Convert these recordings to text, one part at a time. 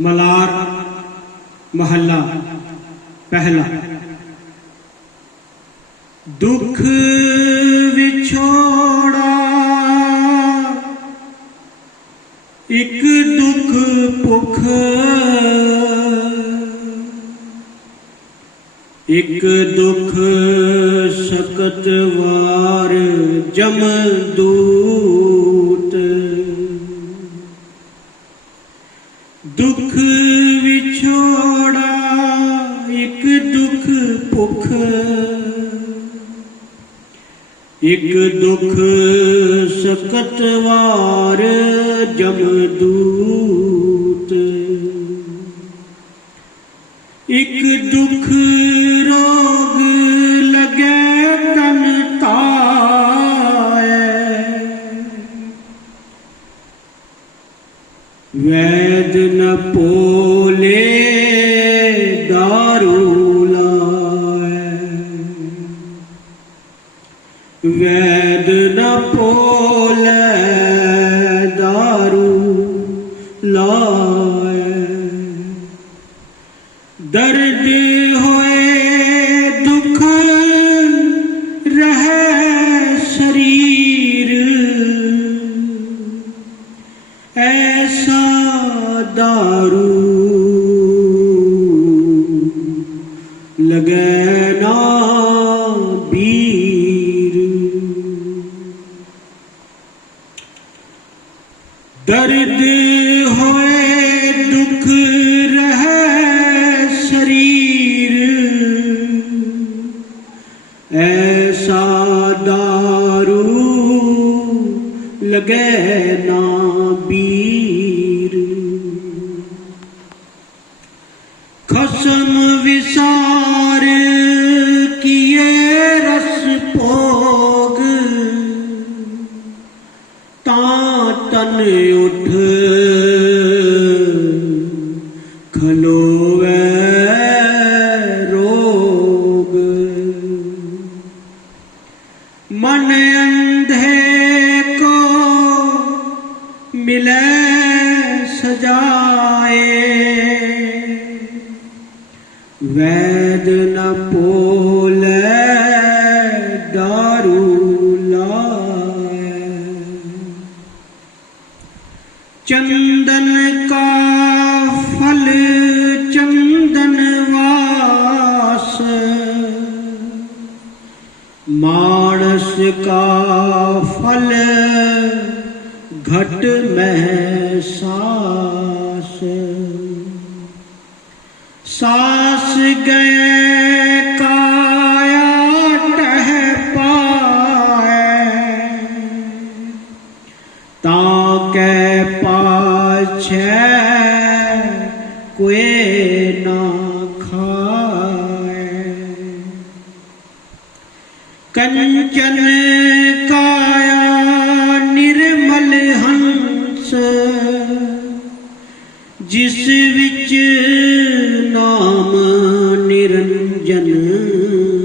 ਮਲਾਰ ਮਹੱਲਾ ਪਹਿਲਾ। ਦੁੱਖ ਵਿਛੋੜਾ ਇੱਕ ਦੁੱਖ ਭੁੱਖ ਇੱਕ ਦੁੱਖ ਸਕਤ ਵਾਰ ਜਮ ਦੂਤ ਦੁੱਖ ਵਿਛੋੜਾ ਇੱਕ ਦੁੱਖ ਭੁੱਖ। ਇੱਕ ਦੁੱਖ ਸਕਤ ਵਾਰ ਜਮ ਦੂਤ। ਇੱਕ ਦੁੱਖ ਰੋਗ ਪੋਲੇ ਦਾਰੂ ਲਾਏ। ਵੈਦ ਨ ਪੋ ਦਾਰੂ ਲਗੈ ਨਾ ਬੀਰ ਦਰਦ ਹੋਏ ਦੁੱਖ ਰਹਿ ਸਰੀਰ। ਐਸਾ ਦਾਰੂ ਲਗੈ ਨਾ ਬੀਰ ਵਿਸਾਰ ਕੀਏ ਰਸ ਭੋਗ। ਤਾਂ ਤਨ ਉਠ ਖਲੋਵੇ ਰੋਗ। ਮਨ ਅੰਧੇ ਕੋ ਮਿਲੇ ਵੈਦ ਨ ਪੋਲੇ ਦਾਰੂ ਲਾਏ ਚੰਦਨ ਕਾ ਫਲ, ਚੰਦਨ ਵਾਸ। ਮਾਨਸ ਕਾ ਫਲ, ਘਟ ਮਹਿ ਸਾਸ। ਸਾਸ ਗਏ ਕਾਇਆ ਟਹਿ ਪਾਏ। ਤਾਂ ਕੈ ਪਾਛੈ ਕੋਏ ਨਾ ਖਾਏ। ਕੰਚਨ ਜਿਸ ਵਿੱਚ ਨਾਮ ਨਿਰੰਜਨ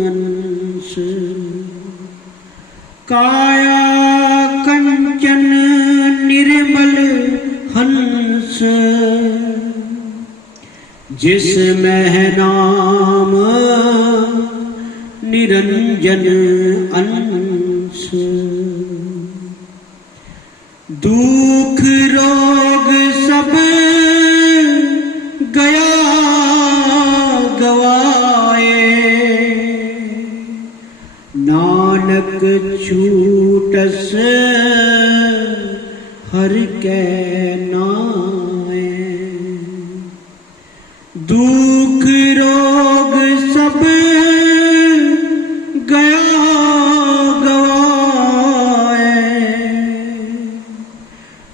ਅੰਸ ਕਾਇਆ ਕੰਚਨ ਨਿਰਮਲ ਹੰਸ। ਜਿਸ ਮਹਿ ਨਾਮ ਨਿਰੰਜਨ ਅੰਸ ਦੁਖ ਰੋਗ ਨਾਨਕ ਛੂਟਸ, ਹਰ ਕੈ ਨਾਏ। ਦੁਖ ਰੋਗ ਸਭ ਗਿਆ ਗਵਾਏ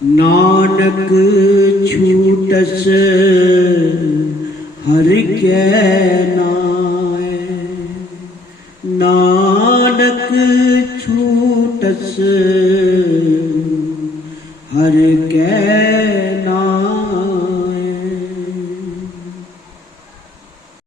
ਨਾਨਕ ਛੂਟਸ, ਹਰ ਕੈ ਨਾਏ। ਨਾਨਕ ਛੂਟਸ ਹਰ ਕੈ